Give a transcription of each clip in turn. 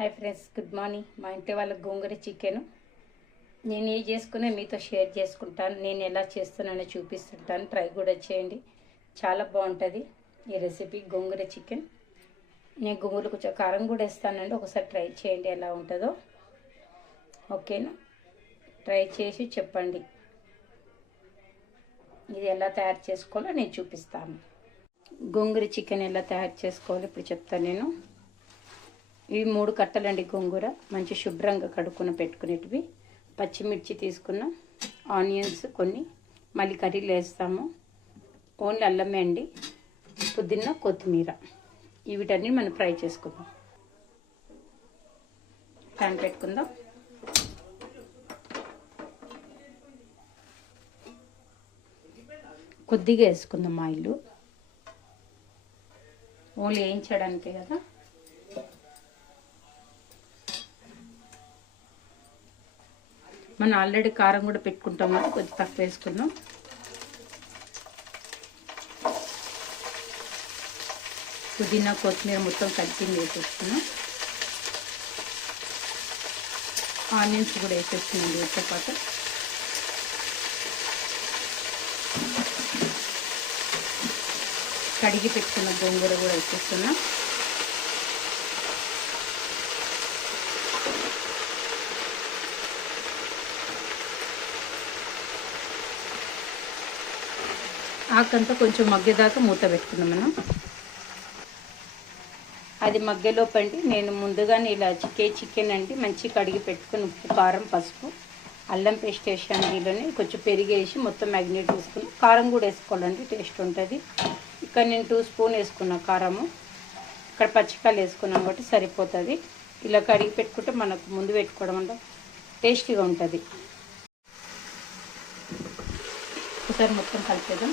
Hi friends good morning మా ఇంటి వాళ్ళ గోంగూర చికెన్ నేను ఏ చేసుకున్నా మీతో షేర్ చేసుకుంటాను. నేను ఎలా చేస్తున్నానో చూపిస్తుంటాను. ట్రై కూడా చేయండి. చాలా బాగుంటుంది ఈ రెసిపీ గోంగూర చికెన్ నేను గోంగూర కొంచెం కారం కూడా వేస్తానండి. ఒకసారి ట్రై చేయండి ఎలా ఉంటుందో. ఓకేనా ట్రై చేసి చెప్పండి. ఇది ఎలా తయారు చేసుకోవాలో నేను చూపిస్తాను. గోంగూర చికెన్ ఎలా తయారు చేసుకోవాలో ఇప్పుడు చెప్తాను నేను. ఇవి మూడు కట్టలండి గోంగూర. మంచి శుభ్రంగా కడుక్కుని పెట్టుకునేటివి. పచ్చిమిర్చి తీసుకున్న ఆనియన్స్ కొన్ని. మళ్ళీ కర్రీలు వేస్తాము ఓన్లీ అల్లమే అండి. పుదీనా కొత్తిమీర. వీటన్ని మనం ఫ్రై చేసుకుందాం. ప్యాన్ పెట్టుకుందాం. కొద్దిగా వేసుకుందాం ఆయిల్. ఓన్లీ వేయించడానికే కదా. మనం ఆల్రెడీ కారం కూడా పెట్టుకుంటాం కదా కొంచెం తక్కువ వేసుకుందాం. పుదీనా కొత్తిమీర మొత్తం కలిపింది వేసేస్తున్నాం ఆనియన్స్ కూడా వేసేస్తున్నాం వీటితో పాటు. కడిగి పెట్టుకున్న గోంగూర కూడా వేసేస్తున్నాం ఆకంతా కొంచెం మగ్గేదాకా మూత పెట్టుకుందాం మనం. అది మగ్గెలో పండి నేను ముందుగానే ఇలా చికే చికెన్ అండి మంచి కడిగి పెట్టుకుని ఉప్పు కారం పసుపు అల్లం పేస్ట్ వేసాను దీనిలోనే. కొంచెం పెరిగేసి మొత్తం మ్యాగ్నేట్ వేసుకుని కారం కూడా వేసుకోవాలండి టేస్ట్ ఉంటుంది. ఇక్కడ నేను టూ స్పూన్ వేసుకున్నా కారము. ఇక్కడ పచ్చికాయలు వేసుకున్నాం కాబట్టి సరిపోతుంది. ఇలా కడిగి పెట్టుకుంటే మనకు ముందు పెట్టుకోవడం వల్ల టేస్టీగా ఉంటుంది. ఒకసారి మొత్తం కలిపేద్దాం.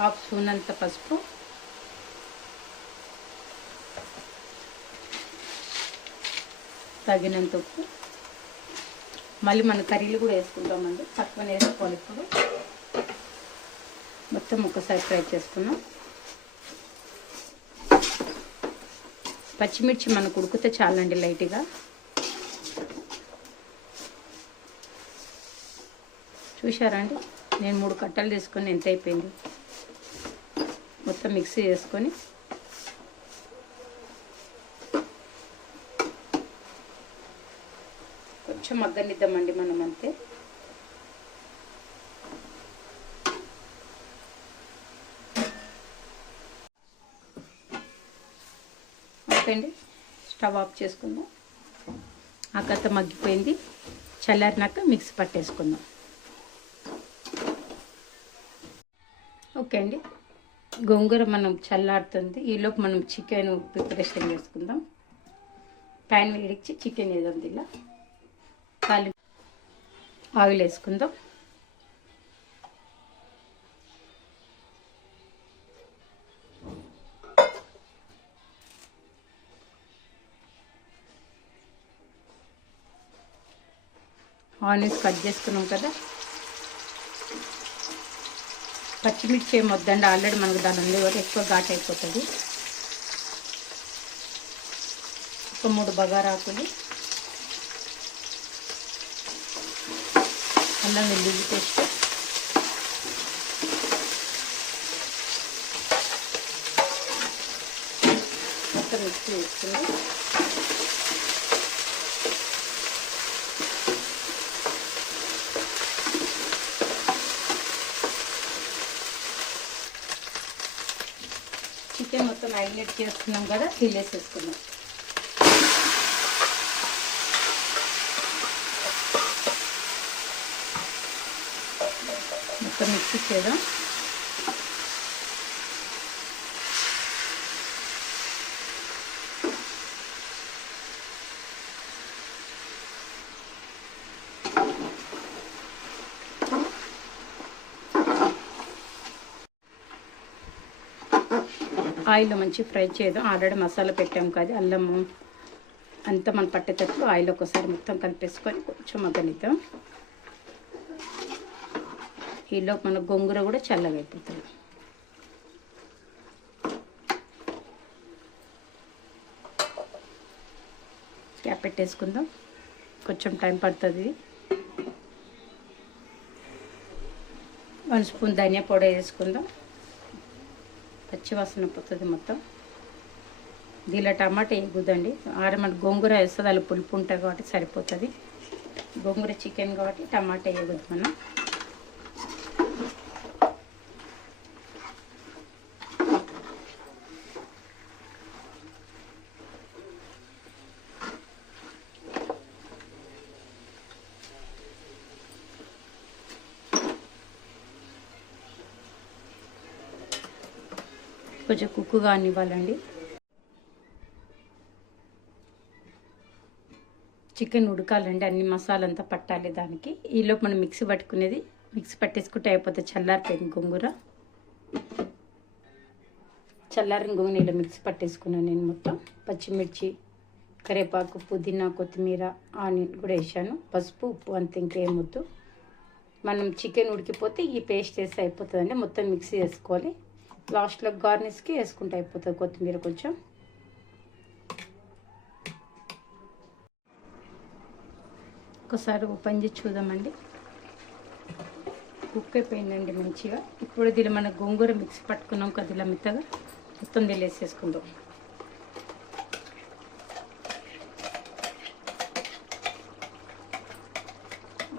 హాఫ్ స్పూన్ అంత పసుపు. తగినంత ఉప్పు. మళ్ళీ మన కర్రీలు కూడా వేసుకుంటామండి. తక్కువ వేసుకోవాలి ఇప్పుడు. మొత్తం ఒకసారి ఫ్రై చేసుకున్నాం పచ్చిమిర్చి మనకు ఉడికితే చాలండి లైట్గా. చూశారండి నేను మూడు కట్టలు తీసుకొని ఎంత అయిపోయింది? మొత్తం మిక్సీ చేసుకొని కొంచెం మగ్గనిద్దామండి మనం అంతే. ఓకే అండి స్టవ్ ఆఫ్ చేసుకుందాం. ఆ కథ మగ్గిపోయింది. చల్లారినాక మిక్సీ పట్టేసుకుందాం. ఓకే అండి గోంగూర మనం చల్లాడుతుంది ఈలోపు మనం చికెన్ ప్రిపరేషన్ చేసుకుందాం. ప్యాన్ వేడిచ్చి చికెన్ వేద్దాం ఇలా. కాలు ఆయిల్ వేసుకుందాం. ఆనియన్స్ కట్ చేసుకున్నాం కదా. పచ్చిమిర్చి ఏమి వద్దండి ఆల్రెడీ మనకు దాని ఉంది కూడా ఎక్కువ ఘాట్ అయిపోతుంది ఒక మూడు బగారాకులు. అల్లం వెల్లుల్లి పేస్ట్. మొత్తం మిక్స్ వేసుకుంది చికెన్ మొత్తం మ్యారినేట్ చేసుకున్నాం కదా వేసేసుకున్నాం మొత్తం మిక్సీ చేద్దాం. ఆయిల్ మంచి ఫ్రై చేద్దాం ఆల్రెడీ మసాలా పెట్టాం కదా అల్లము అంతా మనం పట్టేటట్లు ఆయిల్ ఒకసారి మొత్తం కలిపేసుకొని కొంచెం మగ్గనిద్దాం. ఈలో మన గొంగూర కూడా చల్లగా అయిపోతుంది. క్యాప్ పెట్టేసుకుందాం. కొంచెం టైం పడుతుంది. వన్ స్పూన్ ధనియా పౌడర్ వేసుకుందాం. పచ్చి వాసన పోతుంది మొత్తం. దీనిలో టమాటా వేయకూడదండి ఆడ మన గోంగూర వేస్తుంది అలా పులుపు ఉంటుంది కాబట్టి సరిపోతుంది. గోంగూర చికెన్ కాబట్టి టమాటా వేయకూడదు మనం. కొంచెం కుక్కు కానివ్వాలండి చికెన్ ఉడకాలండి అన్ని మసాలా అంతా పట్టాలి దానికి. ఈలోపు మనం మిక్సీ పట్టుకునేది మిక్సీ పట్టేసుకుంటే అయిపోతుంది చల్లారిపోయింది గోంగూర. చల్లారిన గోంగూర ఇలా మిక్సీ పట్టేసుకున్నాను నేను మొత్తం. పచ్చిమిర్చి కరివేపాకు పుదీనా కొత్తిమీర ఆనియన్ కూడా వేసాను. పసుపు ఉప్పు అంత ఇంకేమొద్దు మనం చికెన్ ఉడికిపోతే ఈ పేస్ట్ వేసి అయిపోతుందండి. మొత్తం మిక్సీ వేసుకోవాలి. లాస్ట్లో గార్నిష్కి వేసుకుంటే అయిపోతుంది కొత్తిమీర కొంచెం. ఒకసారి ఓపెన్ చేసి చూద్దామండి. కుక్ అయిపోయిందండి మంచిగా. ఇప్పుడు దీనిలో మన గోంగూర మిక్సీ పట్టుకున్నాం కదా ఇలా మెత్తగా. మొత్తం దీనిలో వేసేసుకుందాం.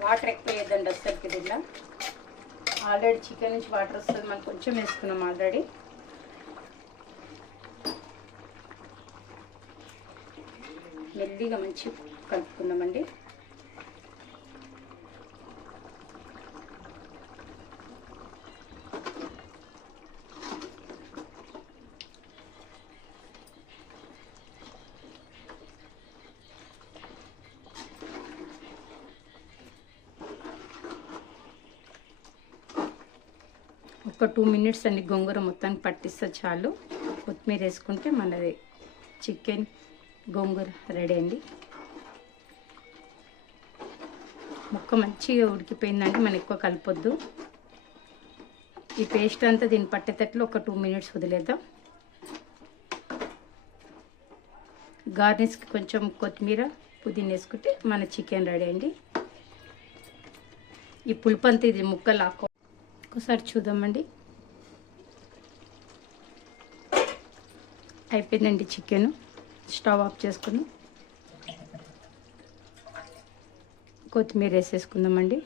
వాటర్ ఎక్కువ వేయద్దండి అసలుకి దీనిలో ఆల్రెడీ చికెన్ నుంచి వాటర్ వస్తుంది మనం కొంచెం వేసుకున్నాం ఆల్రెడీ. మెల్లిగా మంచి కలుపుకుందామండి. ఒక టూ మినిట్స్ అండి గోంగూర మొత్తానికి పట్టిస్తే చాలు. కొత్తిమీర వేసుకుంటే మనది చికెన్ గోంగూర రెడీ అండి. ముక్క మంచిగా ఉడికిపోయిందంటే మనం ఎక్కువ కలపొద్దు. ఈ పేస్ట్ అంతా దీన్ని పట్టేటట్లు ఒక టూ మినిట్స్ వదిలేద్దాం. గార్నిష్కి కొంచెం కొత్తిమీర పుదీనా వేసుకుంటే మన చికెన్ రెడీ అండి. ఈ పులుపు అంతా ఇది ముక్క లాక్కో ఒకసారి చూద్దామండి. అయిపోయిందండి చికెన్. స్టవ్ ఆఫ్ చేసుకుని కొత్తిమీర వేసేసుకుందామండి.